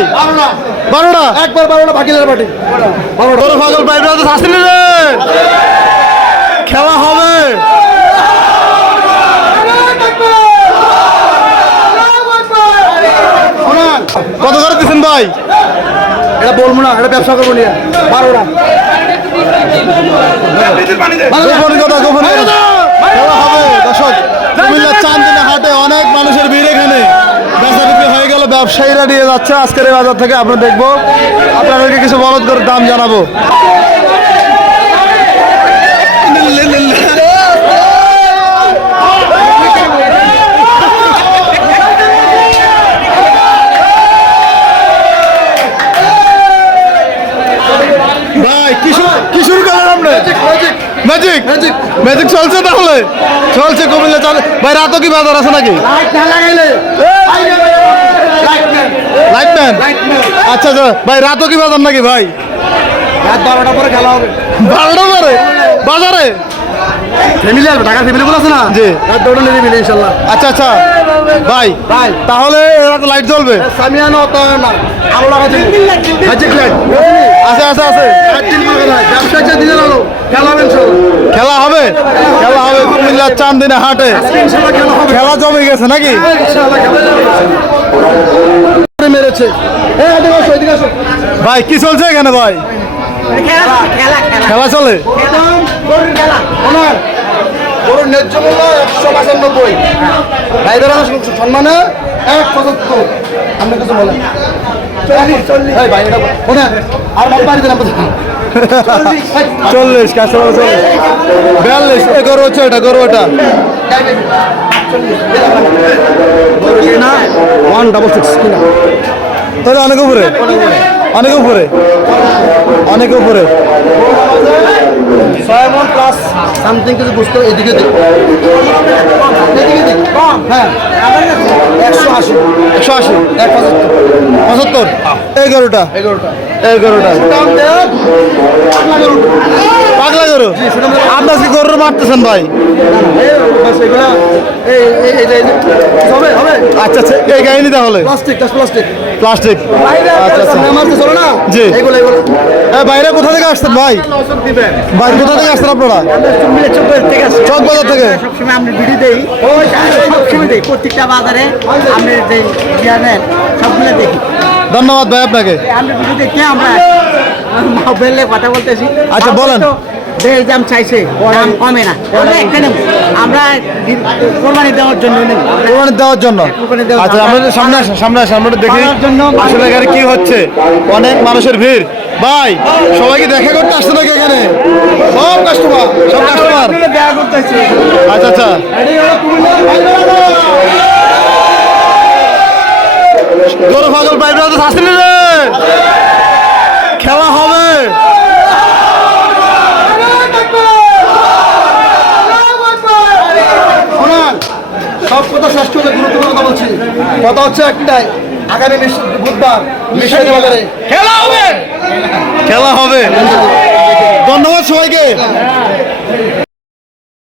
ভাই? 12টা। একবার 12টা ভাগিলের পার্টি। গরু পাগল ভাই ব্রাদার্স আসেনি রে, খেলা হবে। কত করে দিচ্ছেন ভাই? এটা বলবো না, এটা ব্যবসা করবো নিয়ে 12টা। গোপন কথা, গোপন কথা। খেলা হবে দর্শক। কুমিল্লার চান্দিনা হাটে অনেক মানুষের ভিড়, এখানে বেচা বিক্রি হয়ে গেল, ব্যবসায়ীরা নিয়ে যাচ্ছে আজকের এই বাজার থেকে। আমরা দেখবো, আপনাদেরকে কিছু বলদ করে দাম জানাবো। ভাই কি শুরু করলেন আপনি? ম্যাজিক ম্যাজিক চলছে, তাহলে চলছে কুমিল্লা ভাই। রাতও কি বাজার আছে নাকি? লাইটম্যান। আচ্ছা আচ্ছা ভাই, রাতও কি বাজার নাকি ভাই? রাত 12টা পরে খেলা হবে। 12টা পরে বাজারে ফ্যামিলি আসবে, ঢাকার ফ্যামিলি গুলো আছে না? জি। রাত 12টা নিয়ে মিলে ইনশাল্লাহ। আচ্ছা আচ্ছা ভাই, তাহলে রাতে লাইট জ্বলবে? সামিয়ানা অত না, আলো লাগাতে ম্যাজিক লাইট আছে আছে আছে। ব্যবসা যে দিনের আলো খেলা হবে ইনশাল্লাহ। খেলা হবে, খেলা হবে কুমিল্লার চান্দিনা হাটে। ইনশাল্লাহ খেলা হবে। খেলা জমে গেছে নাকি? ইনশাল্লাহ খেলা মেরেছে। হ্যাঁ এদিকে আসো, এদিকে আসো। ভাই কি চলছে এখানে ভাই? খেলা চলে। গরুর ন্যায্য মূল্য 195, ভাইদের সম্মানে 175। আপনি কিছু বলেন? 40 ভাই, এটা আর বাড়ি দিলাম 40 কাস্টমার 42। এ গরু হচ্ছে, এটা গরু, এটা না 166 কিনা। তাহলে অনেক উপরে, অনেক উপরে, অনেক উপরে। 6 মণ প্লাস সামথিং কিছু বুঝতে। এদিকে দেখ, এদিকে দেখ কম। হ্যাঁ 180, 180, 175। 75। এই গরুটা, 11টা এই গরুটা দাম দেন। পাগলা গরু। আপনার কি গরুর মারতেছেন ভাই? হবে হবে। আচ্ছা আচ্ছা, এই গাড়ি তাহলে প্লাস্টিক, প্লাস্টিক। প্লাস্টিক। আচ্ছা আচ্ছা নামাজে চলো না? জি। এগুলো এগুলো বাইরে কোথা থেকে আসছেন ভাই? ভাই কোথা থেকে আসছেন আপনারা? চক বাজার থেকে। সবসময় আমরা ভিডিও দেই, সবসময় দেই, প্রত্যেকটা বাজারে আমরা নেন সবগুলো দেখি। ধন্যবাদ ভাই আপনাকে। আমরা ভিডিও দেখে আমরা মোবাইলে কথা বলতেছি। আচ্ছা, বলেন। দেশ দাম চাইছে, দাম কমে না। আমরা এখানে আমরা কোরবানি দেওয়ার জন্য নেই। কোরবানি দেওয়ার জন্য। কোরবানি দেওয়ার আচ্ছা, জন্য। আমাদের সামনে আসেন, সামনে আসেন, আমরা দেখি করার জন্য আসলে এখানে কি হচ্ছে। অনেক মানুষের ভিড় ভাই। সবাইকে দেখা করতে আসছে নাকি এখানে? সব কাস্টমার, সব কাস্টমার। দেখা করতেছি। আচ্ছা আচ্ছা, গরু পাগল ভাই ব্রাদার্স আসেনি রে, খেলা হবে। সব কথা শেষ করে গুরুত্বপূর্ণ কথা বলছি। কথা হচ্ছে একটাই, আগামী বুধবার মিশাইল বাজারে খেলা হবে, খেলা হবে। ধন্যবাদ সবাইকে।